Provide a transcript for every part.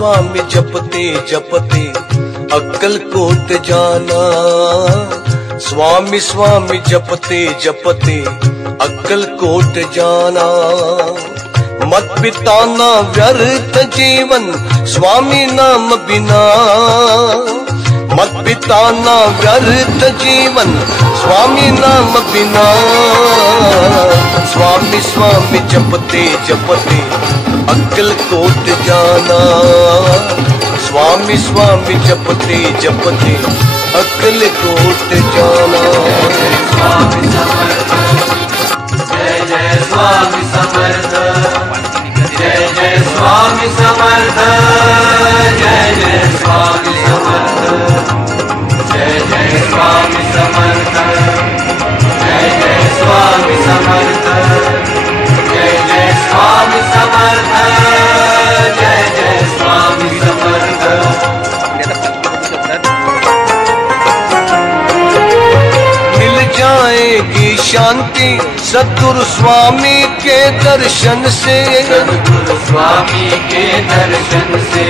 स्वामी जपते जपते अक्कल कोट जाना। स्वामी स्वामी जपते जपते अक्कल कोट जाना। मत बिताना व्यर्थ जीवन स्वामी नाम बिना। मत बिताना व्यर्थ जीवन स्वामी नाम बिना। स्वामी स्वामी जपते जपते अक्कल कोट जाना। स्वामी स्वामी जपते जपते अक्कल कोट जाना। स्वामी समर्थ, जय जय स्वामी समर्थ, जय जय स्वामी समर्थ, जय जय स्वामी समर्थ, जय जय स्वामी समर्थ, जय जय स्वामी समर्थ, जय जय स्वामी समर्थ, जय जय स्वामी समर्थ। मिल जाएगी शांति सद्गुरु स्वामी के दर्शन से। सद्गुरु स्वामी के दर्शन से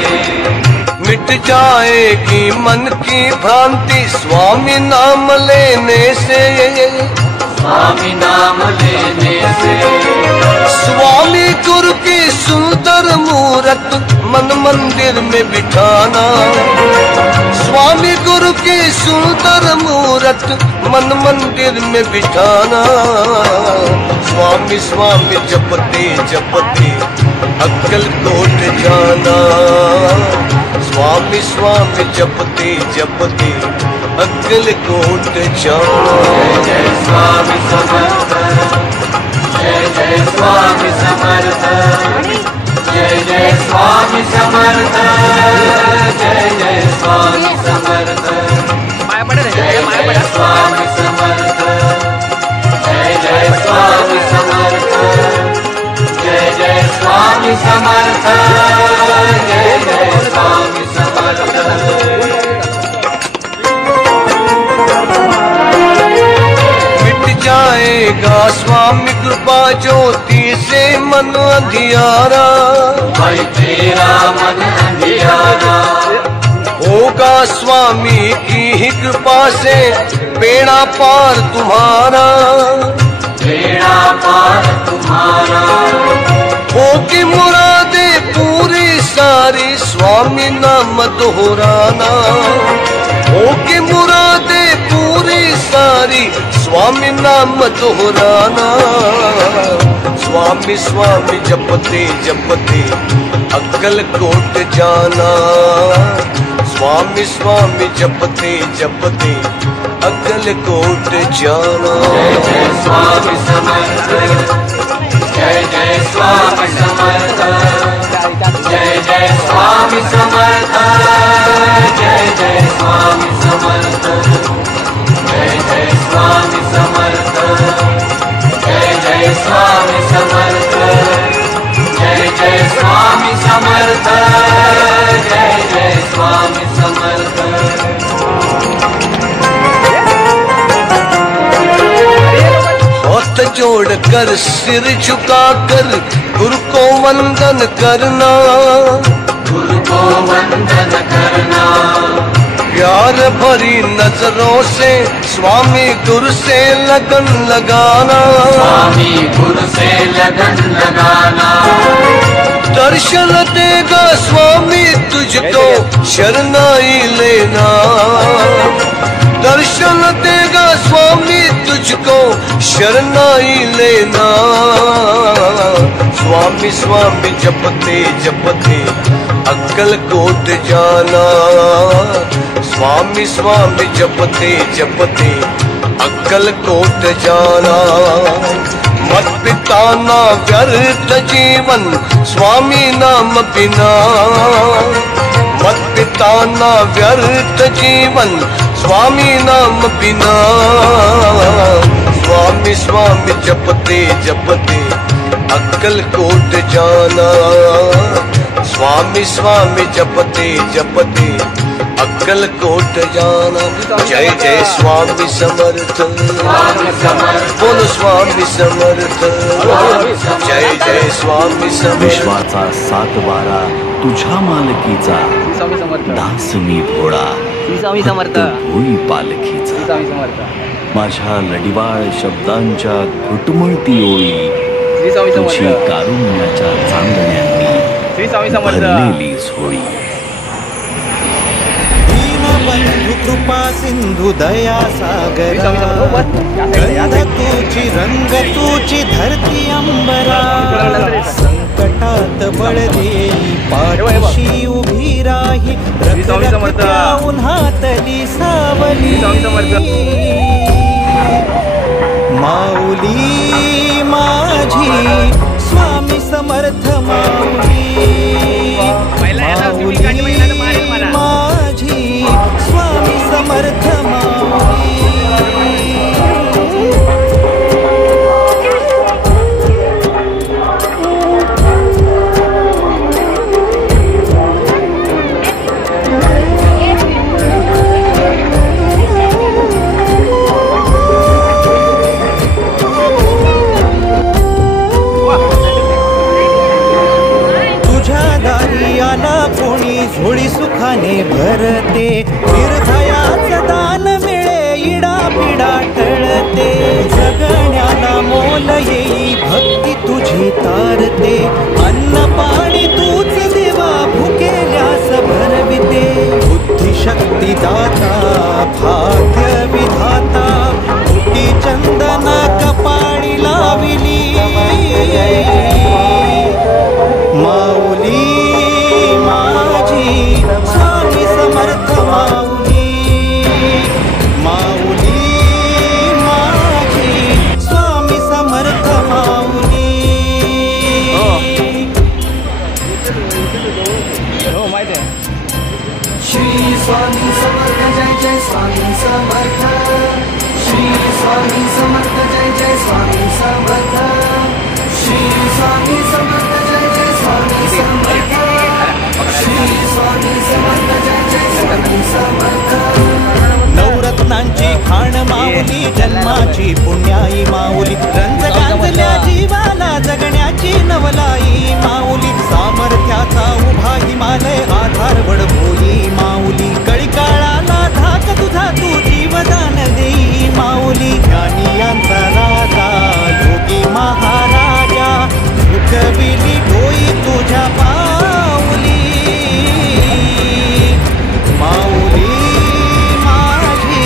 मिट जाएगी मन की भ्रांति स्वामी नाम लेने से। स्वामी नाम लेने से स्वामी गुरु की सुंदर मूरत मन मंदिर में बिठाना। स्वामी गुरु की सुंदर मूरत मन मंदिर में बिठाना। स्वामी स्वामी जपते जपते अक्कल कोट जाना। स्वामी स्वामी जपते जपते अक्कल कोट जाना। जय जय स्वामी समर्थ, जय जय स्वामी समर्थ, जय जय स्वामी समर्थ, जय जय स्वामी समर्थ, जय जय स्वामी समर्थ, जय जय स्वामी समर्थ, जय जय स्वामी समर्थ, जय जय स्वामी समर्थ। जाएगा स्वामी कृपा ज्योति से मन अंधियारा। भाई तेरा मन अंधियारा होगा स्वामी की ही कृपा से बेड़ा पार तुम्हारा। बेड़ा पार तुम्हारा होगी मुरादे पूरी सारी स्वामी नाम दोहराना। होगी मुरादे पूरी सारी स्वामी नाम दोहराना। स्वामी स्वामी जपते जपते अक्कल कोट जाना। स्वामी स्वामी जपते जपते अक्कल कोट जाना। जय जय स्वामी समर्थ, जय जय स्वामी समर्थ, जय जय स्वामी समर्थ, जय जय स्वामी समर्थ, जय जय स्वामी समर्थ, जय जय स्वामी समर्थ, जय जय स्वामी समर्थ, जय जय स्वामी समर्थ। हाथ जोड़कर सिर झुकाकर गुरु को वंदन करना। गुरु को वंदन करना प्यार भरी नजरों से स्वामी गुरु से लगन लगाना। स्वामी गुरु से लगन लगाना दर्शन देगा स्वामी तुझको शरणाई लेना। दर्शन देगा स्वामी तुझको शरणाई लेना। स्वामी स्वामी जपते जपते अक्कल कोट जाना। स्वामी स्वामी जपते जपते अक्कल कोट जाना। मत बिताना व्यर्थ जीवन स्वामी नाम बिना। मत बिताना व्यर्थ जीवन स्वामी नाम बिना। स्वामी स्वामी जपते जपते अक्कल कोट जाना। स्वामी स्वामी जपते जपते अक्कलकोट जाना। जय जय स्वामी समर्थ, बोलो स्वामी समर्थ, जय जय स्वामी समर्थ। विश्वाचा 7 वारा तुझ्या मालकीचा, दास मी भोळा फक्त भोई पालखीचा। माझ्या लढिवाळ शब्दांच्या घुटमळती ओळी, तुझी कारुण्याच्या चांदण्यांनी भरलेली झोळी। दीनबंधु कृपा सिंधु दया सागरा, गंध तुझी रंग तुझी धरती अंबरा। संकटात बळ देई पाठीशी उभी राही, रखरखत्या उन्हातली सावली। माऊली माझी स्वामी समर्थ माऊली, माऊली माझी स्वामी समर्थ माऊली। कोणी झोळी सुखाने भरते, निर्भयाचं दान मिळे इडा पिडा टळते। जगण्याला मोल येई भक्ती तुझी तारते, अन्न पाणी तूच देवा भुकेल्यास भरविते। बुद्धिशक्ती दाता भाग्य विधाता, कोटी चंदना कपाळी लाविली। माऊली माझी स्वामी समर्थ माऊली, माऊली माझी स्वामी समर्थ माऊली। श्री स्वामी समर्थ जय जय स्वामी समर्थ, श्री स्वामी समर्थ जय जय स्वामी समर्थ, श्री स्वामी समर्थ जय जय स्वामी समर्थ, श्री स्वामी समर्थ जय जय स्वामी समर्थ। नवरत्नांची खाण माऊली, जन्माची पुण्याई माऊली, रंज गांजल्या जीवाला जगण्याची नवलाई माऊली। सामर्थ्याचा उभा हिमालय आधार वडभोई माऊली, कळी काळाला धाक तुझा तू जीवदान देई माऊली। ज्ञानियांचा राजा योगी महाराजा, झुकविली डोई तुझ्या पाऊली। माऊली माझी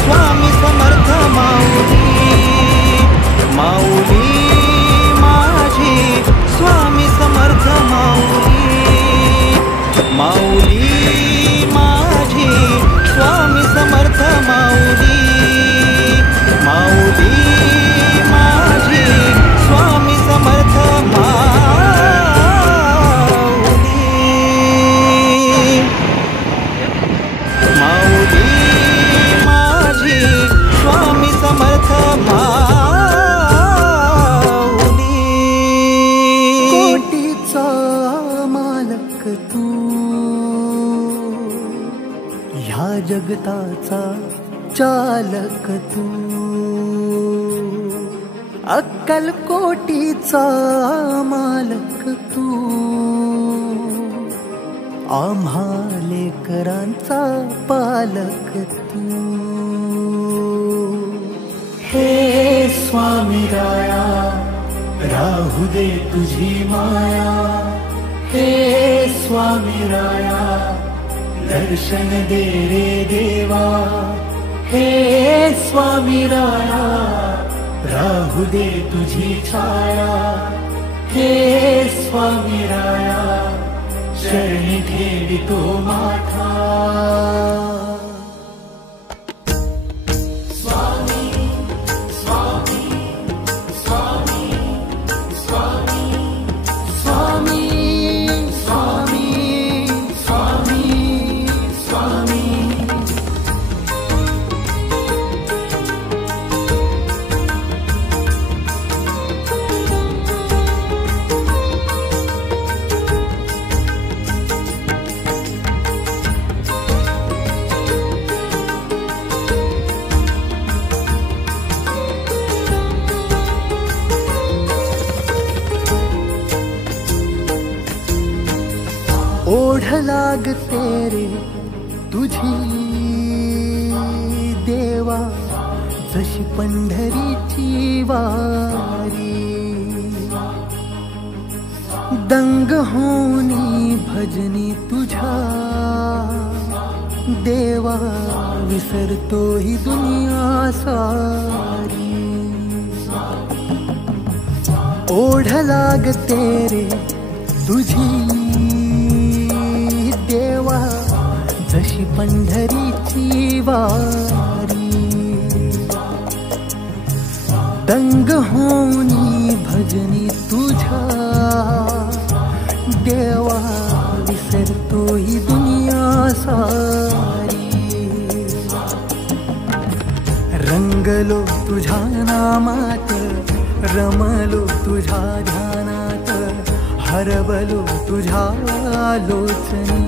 स्वामी समर्थ माऊली, माऊली माझी स्वामी समर्थ माऊली, माऊली माझी स्वामी समर्थ माऊली, माऊली माझी स्वामी समर्थ माऊली। माऊली माझी स्वामी समर्थ माऊली। कोटीचा मालक तू, ह्या जगताचा चालक तू। अक्कलकोटीचा मालक तू, आम्हा लेकरांचा पालक तू। हे स्वामी राया राहू दे तुझी माया, हे स्वामी राया दर्शन दे रे देवा। हे स्वामी राया राहू दे तुझी छाया, हे स्वामी राया शरणी ठेवितो माथा। ओढ लागते रे तुझी देवा, जशी पंढरीची वारी, दंग होनी भजनी तुझ्या देवा, विसरतो ही दुनिया सारी। ओढ लागते रे तुझी देवा, जशी पंढरीची वारी, दंग होनी भजनी तुझ्या देवा, विसरतो ही दुनिया सारी। रंगलो तुझ्या नामात, रमलो तुझ्या ध्यानात, हरवलो तुझ्या लोचनी,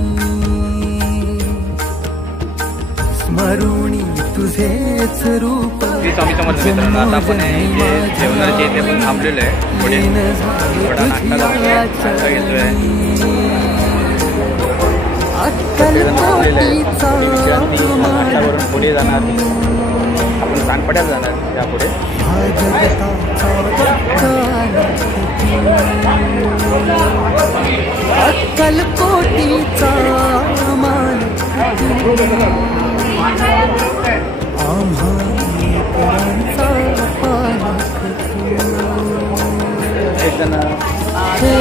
स्मरुणी तुझेच रूप। स्वामी समर्थ मित्रांनो, आता आपण जेवणाच्या इथे पण थांबलेलो आहे. पुढे थोडा नाश्ता घेतोय. नाश्त्यावरून पुढे जाणार, आपण सानपाड्यात जाणार. त्यापुढे अक्कलकोटीचा मान आम्हा लेकरांचा पालक एक जण हे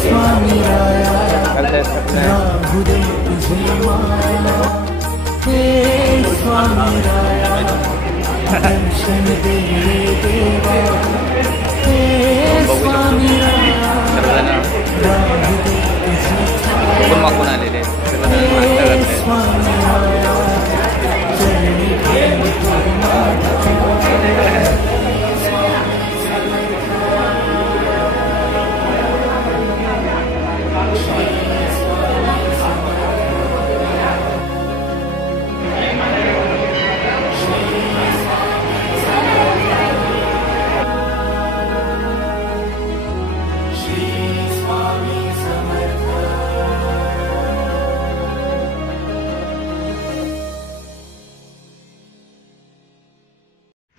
स्वामी राया, राहू दे तुझी माया, हे स्वामी राया, दर्शन दे देवा, हे स्वामी राया, राहू दे तुझी कोण मागून आलेले हे स्वामी राया, चरणी ठेवी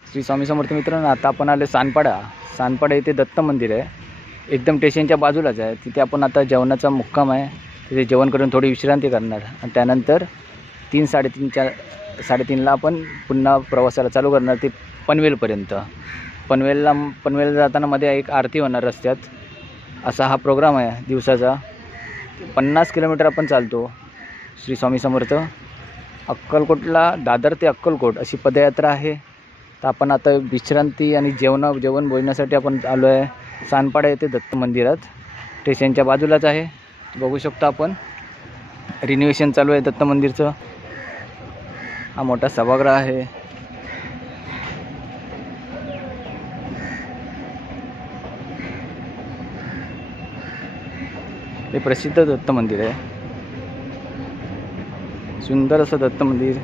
श्री स्वामी समर्थ मित्रांनो, आता आपण आले सानपाडा. सानपाडा इथे दत्त मंदिर आहे, एकदम स्टेशनच्या बाजूलाच आहे. तिथे आपण आता जेवणाचा मुक्काम आहे. तिथे जेवण करून थोडी विश्रांती करणार आणि त्यानंतर 3-3:30ला आपण पुन्हा प्रवासाला चालू करणार ते पनवेलपर्यंत. पनवेलला जाताना मध्ये एक आरती होणार रस्त्यात. असा हा प्रोग्राम आहे दिवसाचा. 50 किलोमीटर आपण चालतो. श्री स्वामी समर्थ. अक्कलकोटला दादर ते अक्कलकोट अशी पदयात्रा आहे. तर आपण आता विश्रांती आणि जेवण बोलण्यासाठी आपण आलो आहे सानपाडा येथे दत्त मंदिरात. स्टेशनच्या बाजूलाच आहे. बघू शकतो आपण रिनोव्हेशन चालू आहे दत्त मंदिरचं. हा मोठा सभागृह आहे. हे प्रसिद्ध दत्त मंदिर आहे. सुंदर असं दत्त मंदिर.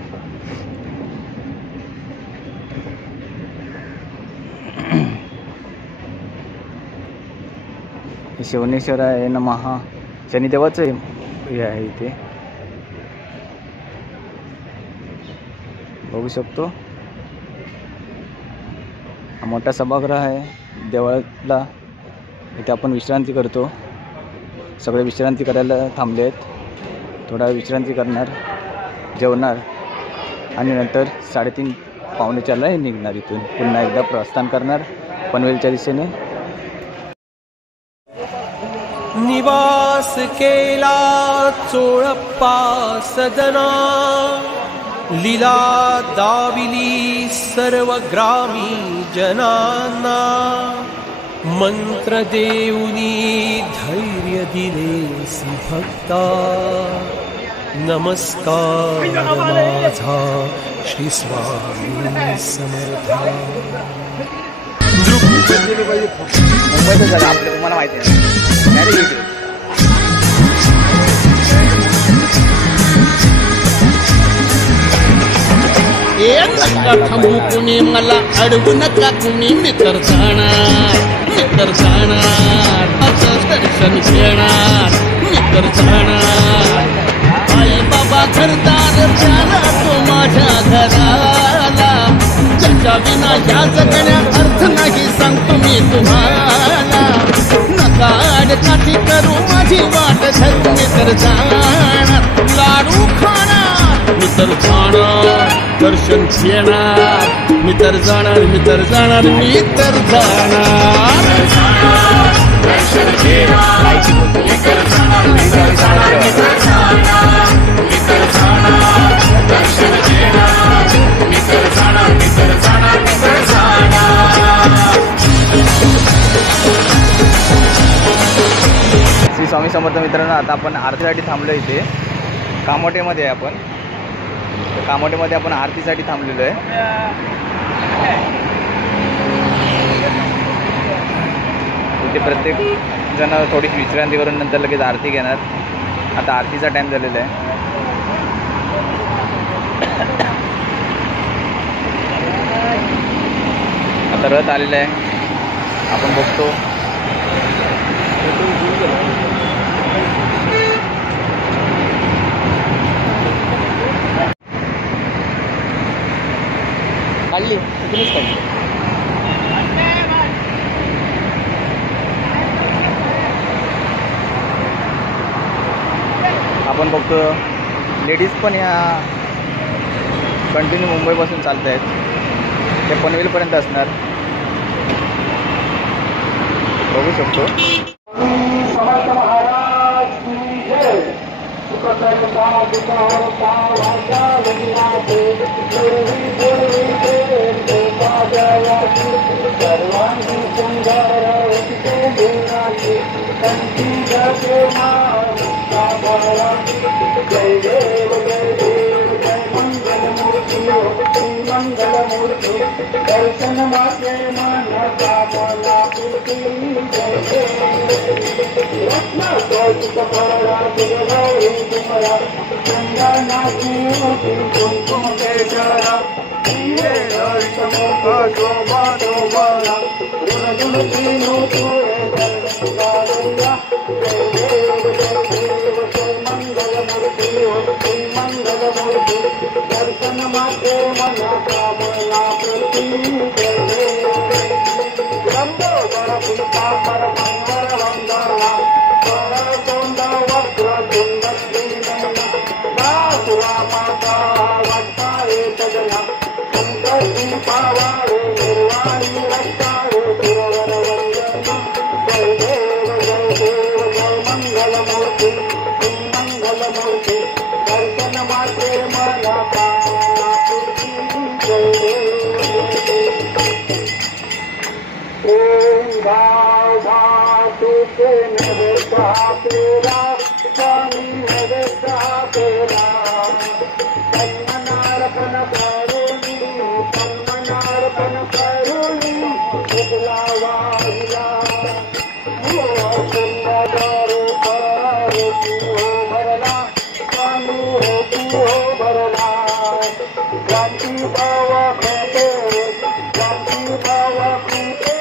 शिवनेश्वर आहे नमहा. शनिदेवाचं हे आहे इथे. बघू शकतो हा मोठा सभागृह आहे देवळातला. इथे आपण विश्रांती करतो. सगळे विश्रांती करायला थांबले आहेत. थोडा विश्रांती करणार, जेवणार आणि नंतर 3:30-4:45ला निघणार. इथून पुन्हा एकदा प्रस्थान करणार पनवेलच्या दिशेने. निवास केला चोळप्पा सदना, लीला दाविली सर्व ग्रामी जनांना. मंत्र देऊनी धैर्य दिले सी भक्ता. नमस्कार माझा श्री स्वामी समर्था. मुंबईचं झालं आपलं, तुम्हाला माहिती आहे. थांबू कुणी मला अडवू नका कुणी. मी तर जाणार दर्शन घेणार. मी तर जाणार त्याला तो माझ्या घराला. त्याच्या विना या जगण्यात अर्थ नाही सांगतो मी तुम्हाला. नका अडकाठी करू माझी वाट धरू मी तर जाणार. लाडू खाणार मी तर जाणार. दर्शन घेणार मी तर जाणार. मी तर जाणार. मी तर जाणार. दर्शन घेणार मी तर जाणार. मी तर जाणार. मी तर जाणार. मी तर जाणार. दर्शन घेणार मी तर जाणार. मी तर जाणार. मी तर जाणार. श्री स्वामी समर्थ मित्रांनो, आता आपण आरतीसाठी थांबलो इथे कामोठेमध्ये आहे. आपण कामोठेमध्ये आपण आरतीसाठी थांबलेलो आहे. इथे प्रत्येक जण थोडीशी विश्रांती करून नंतर लगेच आरती घेणार. आता आरतीचा टाईम झालेला आहे. आता रथ आलेला आहे, आपण बघतो. काढली तिथूनच काढली. आपण बघतो लेडीज पण ह्या कंटिन्यू मुंबईपासून चालत आहेत. ते पनवेलपर्यंत असणार, बघू शकतो. समर्थ महाराज की जय. सर्वांगी सुंदर जय देव जय देव जय मंगल मूर्ति मंगल मूर्ति. दर्शन माते मन कामना पूर्ति. जय देव रत्न कौशिक फरा गौरी तुम्हारा. चंदनाची कुमकुम केशरा. ये समूह शोभा शोभा गुण तीनों पूरे दर्शन. जय देव जय देव जय मंगल मूर्ति मंगल मूर्ति. दर्शन माते मन कामना पूर्ति. जय देव लंबोदर पीतांबर मंगल वंदना. वरदोंड वक्र तुंड श्रीनयना. बासुरा माता वट्टारे सजना. संकटी पावारे निर्वाणी रक्षारे सुरवर वंदना. जय देव जय देव जय मंगल मूर्ति मंगल मूर्ति. दर्शन माते मन कामना पूर्ति. जय देव प्रेम भाव भातु के नवता तेरा. स्वामी नवता तेरा. तन्मनार्पण करुणी तन्मनार्पण करुणी. उगलावा हिला सुंदर पार तू भरला. स्वामी हो तू भरला. क्रांती भाव खेते क्रांती भाव खेते.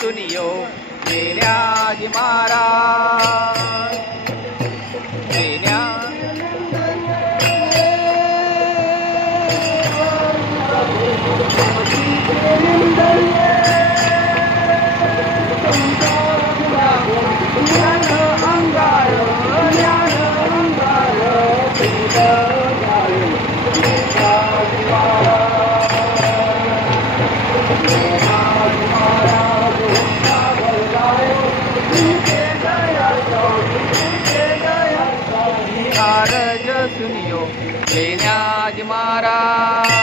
सुनियो लीलाजी महाराज लीला सुनियो लीलाजी महाराज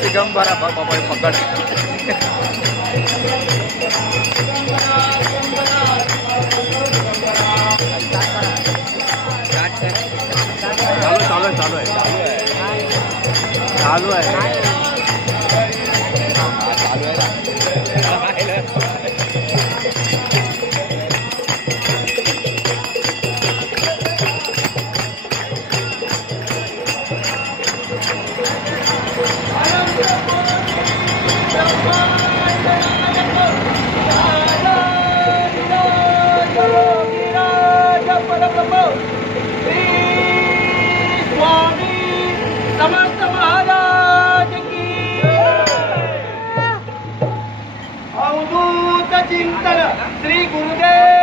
दिगंबरा बाबा पकड़ चालू आहे समर्थ महाराज की अवधूत चिंतन श्री गुरुदेव